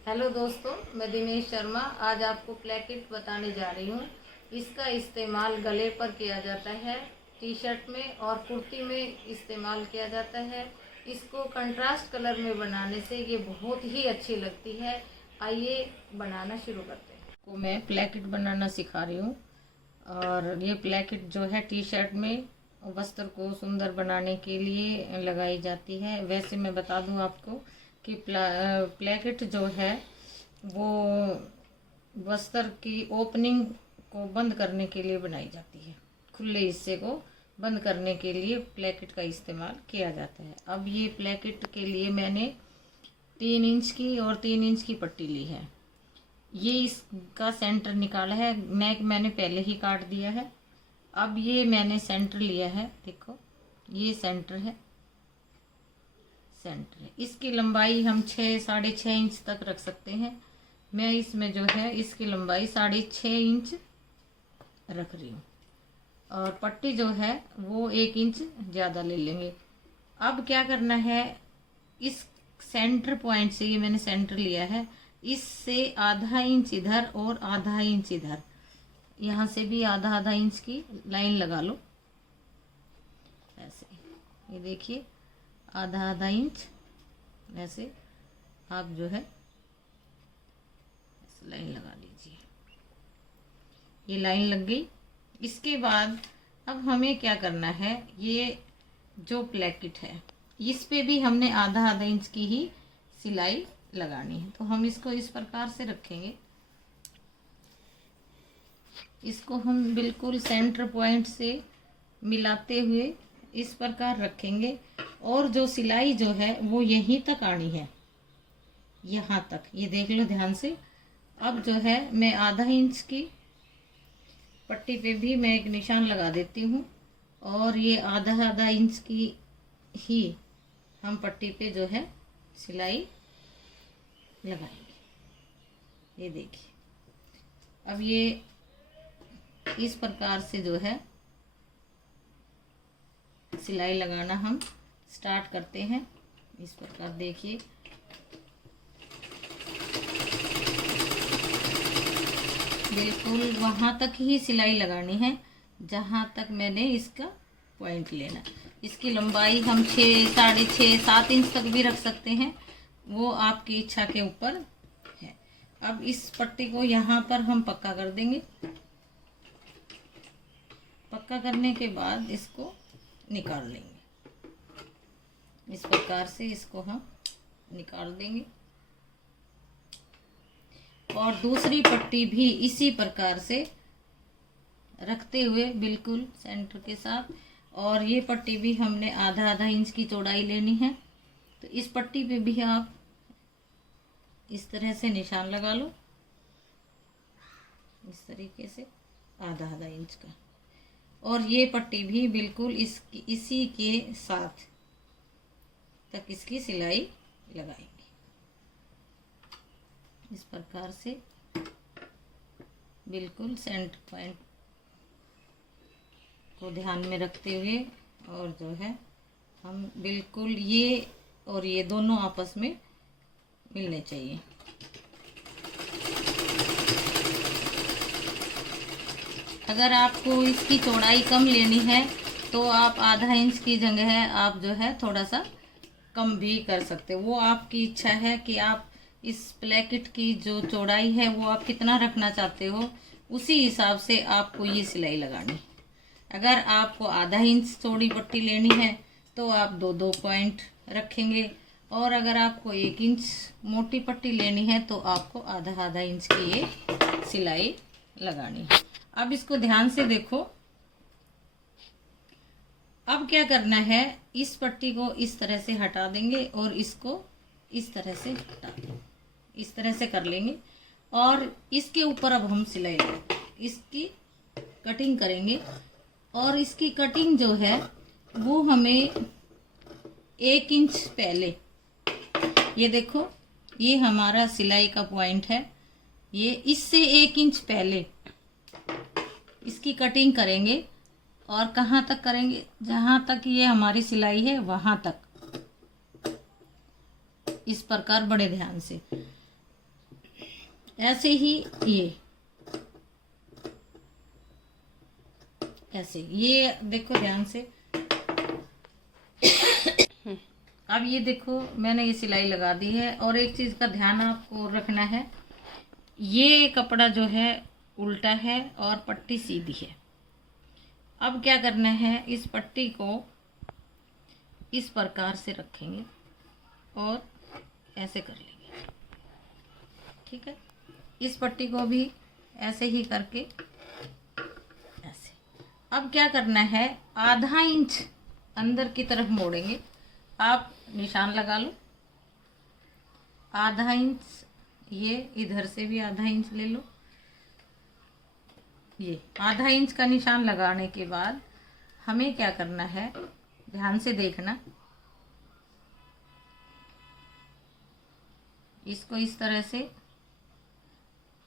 Hello दोस्तों, मैं दिनेश शर्मा आज आपको प्लेकेट बताने जा रही हूँ। इसका इस्तेमाल गले पर किया जाता है, टी शर्ट में और कुर्ती में इस्तेमाल किया जाता है। इसको कंट्रास्ट कलर में बनाने से ये बहुत ही अच्छी लगती है। आइए बनाना शुरू करते हैं। को मैं प्लेकेट बनाना सिखा रही हूँ और ये प्लेकेट जो है टी शर्ट में वस्त्र को सुंदर बनाने के लिए लगाई जाती है। वैसे मैं बता दूं आपको कि प्लेकेट जो है वो वस्त्र की ओपनिंग को बंद करने के लिए बनाई जाती है। खुले हिस्से को बंद करने के लिए प्लेकेट का इस्तेमाल किया जाता है। अब ये प्लेकेट के लिए मैंने 3 इंच की और 3 इंच की पट्टी ली है। ये इसका सेंटर निकाला है, नेक मैंने पहले ही काट दिया है। अब ये मैंने सेंटर लिया है, देखो ये सेंटर है, सेंटर है। इसकी लंबाई हम 6-6.5 इंच तक रख सकते हैं। मैं इसमें जो है इसकी लंबाई 6.5 इंच रख रही हूँ और पट्टी जो है वो 1 इंच ज़्यादा ले लेंगे। अब क्या करना है, इस सेंटर पॉइंट से, ये मैंने सेंटर लिया है, इससे आधा इंच इधर और आधा इंच इधर, यहाँ से भी आधा आधा इंच की लाइन लगा लो ऐसे। ये देखिए आधा आधा इंच ऐसे आप जो है लाइन लगा लीजिए। ये लाइन लग गई। इसके बाद अब हमें क्या करना है, ये जो प्लेकेट है इस पे भी हमने आधा आधा इंच की ही सिलाई लगानी है। तो हम इसको इस प्रकार से रखेंगे, इसको हम बिल्कुल सेंटर पॉइंट से मिलाते हुए इस प्रकार रखेंगे और जो सिलाई जो है वो यहीं तक आनी है, यहाँ तक। ये देख लो ध्यान से। अब जो है मैं आधा इंच की पट्टी पे भी मैं एक निशान लगा देती हूँ और ये आधा आधा इंच की ही हम पट्टी पे जो है सिलाई लगाएंगे। ये देखिए, अब ये इस प्रकार से जो है सिलाई लगाना हम स्टार्ट करते हैं। इस प्रकार देखिए, बिल्कुल वहाँ तक ही सिलाई लगानी है जहाँ तक मैंने इसका पॉइंट लेना। इसकी लंबाई हम 6-6.5-7 इंच तक भी रख सकते हैं, वो आपकी इच्छा के ऊपर है। अब इस पट्टी को यहाँ पर हम पक्का कर देंगे। पक्का करने के बाद इसको निकाल लेंगे। इस प्रकार से इसको हम निकाल देंगे और दूसरी पट्टी भी इसी प्रकार से रखते हुए बिल्कुल सेंटर के साथ, और ये पट्टी भी हमने आधा आधा इंच की चौड़ाई लेनी है। तो इस पट्टी पे भी आप इस तरह से निशान लगा लो, इस तरीके से आधा आधा इंच का। और ये पट्टी भी बिल्कुल इसी के साथ तक इसकी सिलाई लगाएंगे। इस प्रकार से बिल्कुल सेंटर पॉइंट को ध्यान में रखते हुए, और जो है हम बिल्कुल ये और ये दोनों आपस में मिलने चाहिए। अगर आपको इसकी चौड़ाई कम लेनी है तो आप आधा इंच की जगह आप जो है थोड़ा सा कम भी कर सकते हो। वो आपकी इच्छा है कि आप इस प्लेकेट की जो चौड़ाई है वो आप कितना रखना चाहते हो, उसी हिसाब से आपको ये सिलाई लगानी है। अगर आपको आधा इंच चौड़ी पट्टी लेनी है तो आप 2-2 पॉइंट रखेंगे, और अगर आपको 1 इंच मोटी पट्टी लेनी है तो आपको आधा आधा इंच की ये सिलाई लगानी है। अब इसको ध्यान से देखो। अब क्या करना है, इस पट्टी को इस तरह से हटा देंगे और इसको इस तरह से हटा देंगे, इस तरह से कर लेंगे। और इसके ऊपर अब हम सिलाई लगाएंगे, इसकी कटिंग करेंगे। और इसकी कटिंग जो है वो हमें 1 इंच पहले, ये देखो ये हमारा सिलाई का पॉइंट है, ये इससे 1 इंच पहले इसकी कटिंग करेंगे। और कहाँ तक करेंगे, जहाँ तक ये हमारी सिलाई है वहाँ तक, इस प्रकार बड़े ध्यान से। ऐसे ही ऐसे ये देखो ध्यान से। अब ये देखो मैंने ये सिलाई लगा दी है। और एक चीज़ का ध्यान आपको रखना है, ये कपड़ा जो है उल्टा है और पट्टी सीधी है। अब क्या करना है, इस पट्टी को इस प्रकार से रखेंगे और ऐसे कर लेंगे, ठीक है। इस पट्टी को भी ऐसे ही करके ऐसे। अब क्या करना है, आधा इंच अंदर की तरफ मोड़ेंगे। आप निशान लगा लो, आधा इंच, ये इधर से भी आधा इंच ले लो। ये आधा इंच का निशान लगाने के बाद हमें क्या करना है, ध्यान से देखना, इसको इस तरह से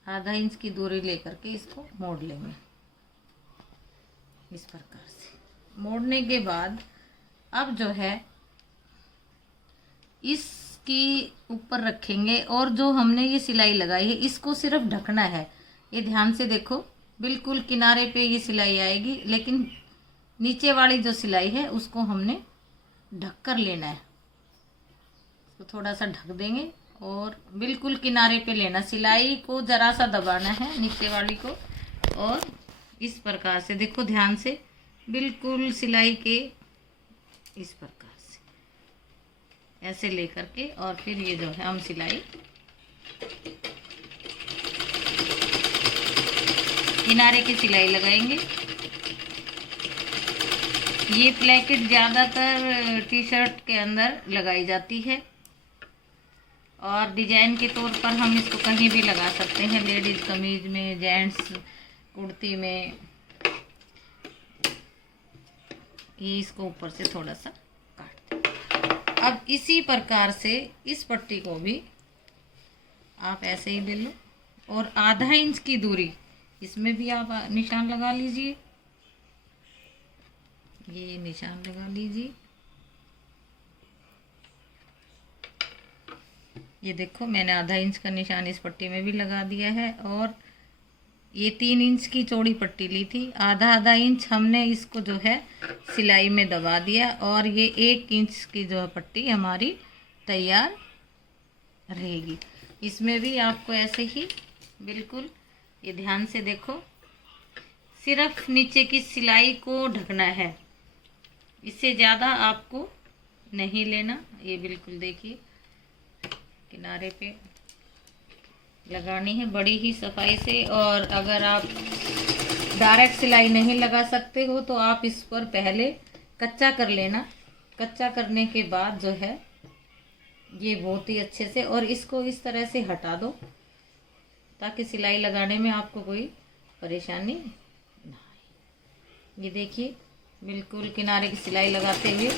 आधा इंच की दूरी लेकर के इसको मोड़ लेंगे। इस प्रकार से मोड़ने के बाद अब जो है इसकी ऊपर रखेंगे और जो हमने ये सिलाई लगाई है इसको सिर्फ ढकना है। ये ध्यान से देखो, बिल्कुल किनारे पे ये सिलाई आएगी, लेकिन नीचे वाली जो सिलाई है उसको हमने ढक कर लेना है। इसको थोड़ा सा ढक देंगे और बिल्कुल किनारे पे लेना, सिलाई को ज़रा सा दबाना है नीचे वाली को। और इस प्रकार से देखो ध्यान से, बिल्कुल सिलाई के इस प्रकार से ऐसे लेकर के, और फिर ये जो है हम सिलाई किनारे की सिलाई लगाएंगे। ये प्लेकेट ज़्यादातर टी शर्ट के अंदर लगाई जाती है और डिजाइन के तौर पर हम इसको कहीं भी लगा सकते हैं, लेडीज़ कमीज में, जेंट्स कुर्ती में। ये इसको ऊपर से थोड़ा सा काट दें। अब इसी प्रकार से इस पट्टी को भी आप ऐसे ही ले लो और आधा इंच की दूरी इसमें भी आप निशान लगा लीजिए। ये निशान लगा लीजिए। ये देखो मैंने आधा इंच का निशान इस पट्टी में भी लगा दिया है। और ये 3 इंच की चौड़ी पट्टी ली थी, आधा आधा इंच हमने इसको जो है सिलाई में दबा दिया और ये 1 इंच की जो है पट्टी हमारी तैयार रहेगी। इसमें भी आपको ऐसे ही बिल्कुल ये ध्यान से देखो, सिर्फ नीचे की सिलाई को ढकना है, इससे ज़्यादा आपको नहीं लेना। ये बिल्कुल देखिए किनारे पे लगानी है बड़ी ही सफाई से। और अगर आप डायरेक्ट सिलाई नहीं लगा सकते हो तो आप इस पर पहले कच्चा कर लेना। कच्चा करने के बाद जो है ये बहुत ही अच्छे से, और इसको इस तरह से हटा दो ताकि सिलाई लगाने में आपको कोई परेशानी ना आए। ये देखिए बिल्कुल किनारे की सिलाई लगाते हुए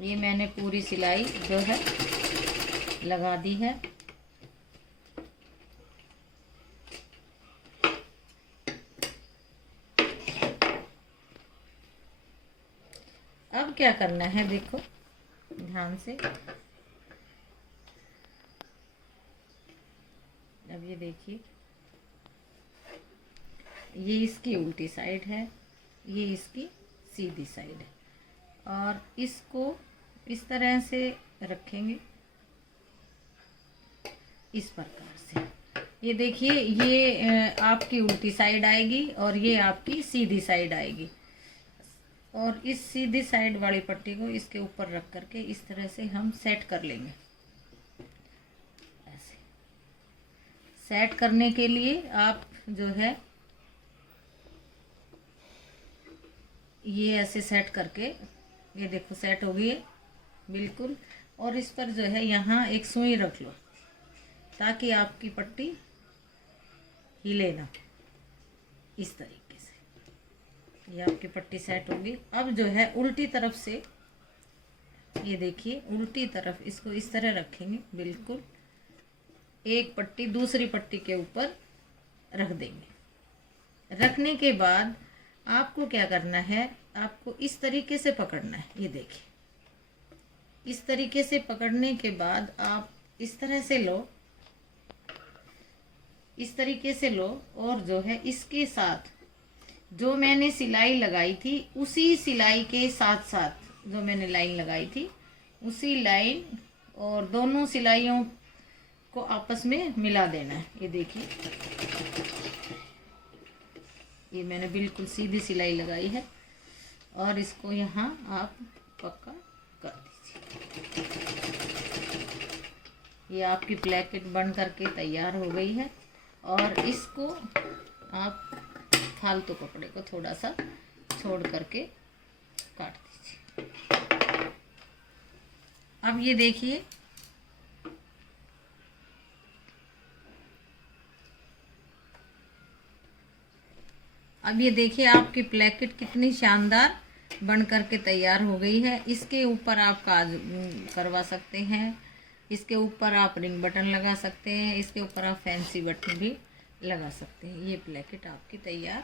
ये मैंने पूरी सिलाई जो है लगा दी है। अब क्या करना है देखो ध्यान से, अब ये देखिए ये इसकी उल्टी साइड है, ये इसकी सीधी साइड है, और इसको इस तरह से रखेंगे इस प्रकार से। ये देखिए ये आपकी उल्टी साइड आएगी और ये आपकी सीधी साइड आएगी। और इस सीधी साइड वाली पट्टी को इसके ऊपर रख करके इस तरह से हम सेट कर लेंगे। ऐसे सेट करने के लिए आप जो है ये ऐसे सेट करके, ये देखो सेट हो गई है बिल्कुल। और इस पर जो है यहाँ एक सुई रख लो ताकि आपकी पट्टी हिले ना, इस तरीके से ये आपकी पट्टी सेट होगी। अब जो है उल्टी तरफ से ये देखिए उल्टी तरफ इसको इस तरह रखेंगे, बिल्कुल एक पट्टी दूसरी पट्टी के ऊपर रख देंगे। रखने के बाद आपको क्या करना है, आपको इस तरीके से पकड़ना है। ये देखिए, इस तरीके से पकड़ने के बाद आप इस तरह से लो, इस तरीके से लो, और जो है इसके साथ जो मैंने सिलाई लगाई थी उसी सिलाई के साथ साथ जो मैंने लाइन लगाई थी उसी लाइन और दोनों सिलाइयों को आपस में मिला देना है। ये देखिए, ये मैंने बिल्कुल सीधी सिलाई लगाई है और इसको यहाँ आप पक्का कर दीजिए। ये आपकी प्लेकेट बन करके तैयार हो गई है और इसको आप फालतू कपड़े को थोड़ा सा छोड़ करके काट दीजिए। अब ये देखिए, आपकी प्लेकेट कितनी शानदार बन करके तैयार हो गई है। इसके ऊपर आप काज करवा सकते हैं, इसके ऊपर आप रिंग बटन लगा सकते हैं, इसके ऊपर आप फैंसी बटन भी लगा सकते हैं। ये प्लेकेट आपकी तैयार